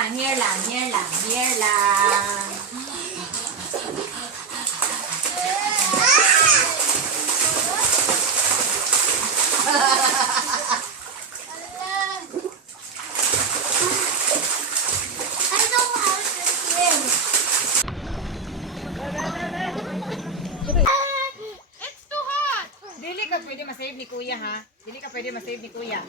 lang, here lang, here lang, here lang. I know how to swim. It's too hot. Dili ka pwede masave ni Kuya ha. Dili ka pwede masave ni Kuya.